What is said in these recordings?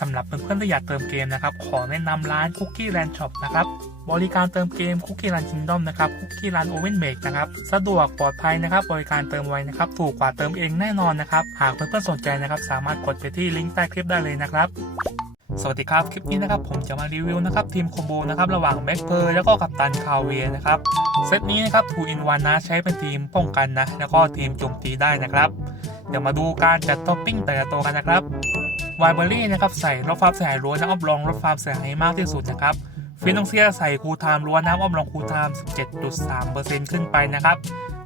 สำหรับเพื่อนๆที่อยากเติมเกมนะครับ ขอแนะนำร้าน Cookie Land Shop นะครับ บริการเติมเกม Cookie Land Kingdom นะครับ Cookie Land Oven Make นะครับ สะดวกปลอดภัยนะครับ บริการเติมไวนะครับ ถูกกว่าเติมเองแน่นอนนะครับ หากเพื่อนๆสนใจนะครับ สามารถกดไปที่ลิงก์ใต้คลิปได้เลยนะครับสวัสดีครับ คลิปนี้นะครับผมจะมารีวิวนะครับทีมคอมโบนะครับระหว่างแบ็คเพอร์แล้วก็กัปตันคาเวียนะครับเซตนี้นะครับ2 in 1นะใช้เป็นทีมป้องกันนะแล้วก็ทีมโจมตีได้นะครับ เดี๋ยวมาดูการจัดท็อปปิ้งแต่ละตัวกันนะครับ ไวเบอรี่นะครับใส่ลดความเสียหายล้วนนะอัพรองลดความเสียหายมากที่สุดนะครับฟินองเซียใส่คูลไทม์ล้วนนะอัพรองคูลไทม์17.3%ขึ้นไปนะครับ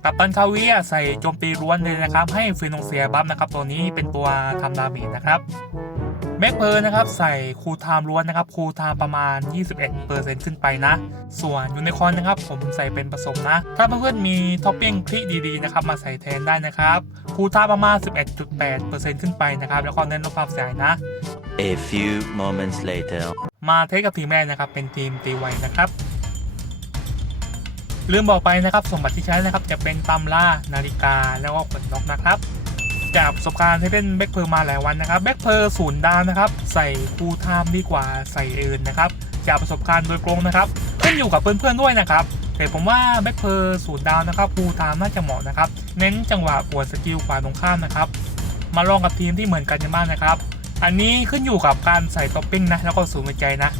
กัปตันคาเวียใส่โจมตีล้วนเลยนะครับ ให้ฟินองเซียบัฟนะครับ ตัวนี้เป็นตัวทำดาเมจนะครับ แม็กเพอร์นะครับใส่คูลไทม์ล้วนนะครับคูลไทม์ประมาณ 21%ขึ้นไปนะ ส่วนยูนิคอร์นนะครับผมใส่เป็นผสมนะ ถ้าเพื่อนๆมีท็อปปิ้งคลิดีๆนะครับมาใส่แทนได้นะครับคูลไทม์ประมาณ 11.8%ขึ้นไปนะครับแล้วก็เน้นลดความเสียหายนะ A few moments later. มาเทสกับทีมแรกนะครับเป็นทีมตีไวนะครับลืมบอกไปนะครับสมบัติที่ใช้นะครับจะเป็นตำล่านาฬิกาแล้วก็ขนนกนะครับ จากประสบการณ์ที่เล่นแบ็คเพอร์มาหลายวันนะครับแบ็คเพอร์ศูนย์ดาวนะครับ ใส่คูลไทม์ดีกว่าใส่เอินนะครับ จากประสบการณ์โดยตรงนะครับขึ้นอยู่กับเพื่อนๆด้วยนะครับแต่ผมว่าแบ็คเพอร์ศูนย์ดาวนะครับคูลไทม์น่าจะเหมาะนะครับ เน้นจังหวะปวดสกิลขวาตรงข้ามนะครับ มาลองกับทีมที่เหมือนกันกันบ้างนะครับ อันนี้ขึ้นอยู่กับการใส่ท็อปปิ้งนะแล้วก็สูตรวิจัยนะ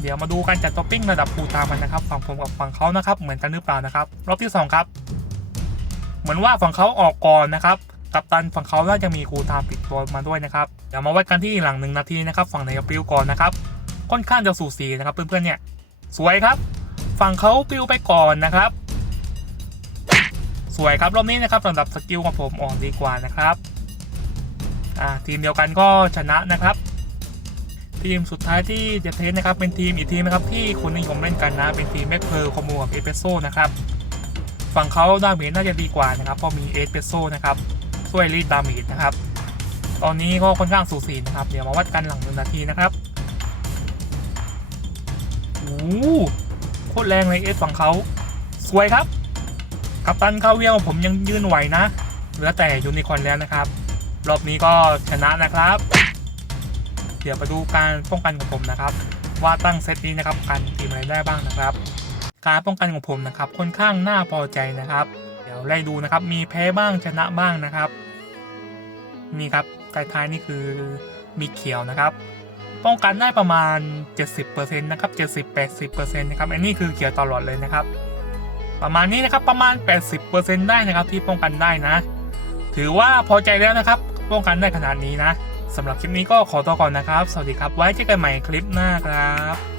เดี๋ยวมาดูการจัดท็อปปิ้งระดับคูลไทม์กันนะครับฝั่งผมกับฝั่งเขานะครับเหมือนกันหรือเปล่านะครับ รอบที่สองครับ เหมือนว่าฝั่งเขาออกก่อนนะครับ กัปตันฝั่งเขาน่าจะมีคูลไทม์ติดตัวมาด้วยนะครับเดี๋ยวมาวัดกันที่หลังหนึ่งนาทีนะครับฝั่งนจะปลิวก่อนนะครับค่อนข้างจะสูสีนะครับเพื่อนๆเนี่ยสวยครับ ฝั่งเขาปิวไปก่อนนะครับ สวยครับรอบนี้นะครับระดับสกิลของผมอ่อนดีกว่านะครับอ่าทีมเดียวกันก็ชนะนะครับ ทีมสุดท้ายที่จะเทสนะครับเป็นทีมอีกทีมนะครับที่คนนิยมเล่นกันนะเป็นทีมแม็กเพอร์คอมโบกับเอสเปโซนะครับฝั่งเขาดาเมจน่าจะดีกว่านะครับเพราะมีเอสเปโซนะครับ ช่วยรีดดาเมจนะครับ ตอนนี้ก็ค่อนข้างสูสีนะครับ เดี๋ยวมาวัดกันหลังหนึ่งนาทีนะครับโอ้โคตรแรงเลยเอสฝั่งเขาสวยครับ กัปตันคาเวียของผมยังยืนไหวนะ เหลือแต่ยูนิคอนแล้วนะครับ รอบนี้ก็ชนะนะครับ เดี๋ยวมาดูการป้องกันของผมนะครับ ว่าตั้งเซตนี้นะครับกันทีมอะไรได้บ้างนะครับ การป้องกันของผมนะครับค่อนข้างน่าพอใจนะครับ ไล่ดูนะครับ มีแพ้บ้างชนะบ้างนะครับ นี่ครับท้ายๆนี่คือมีเขียวนะครับ ป้องกันได้ประมาณ 70%นะครับ70-80%นะครับอันนี้คือเขียวตลอดเลยนะครับ ประมาณนี้นะครับประมาณ 80%ได้นะครับที่ป้องกันได้นะ ถือว่าพอใจแล้วนะครับ ป้องกันได้ขนาดนี้นะสำหรับคลิปนี้ก็ขอตัวก่อนนะครับ สวัสดีครับ ไว้เจอกันใหม่คลิปหน้าครับ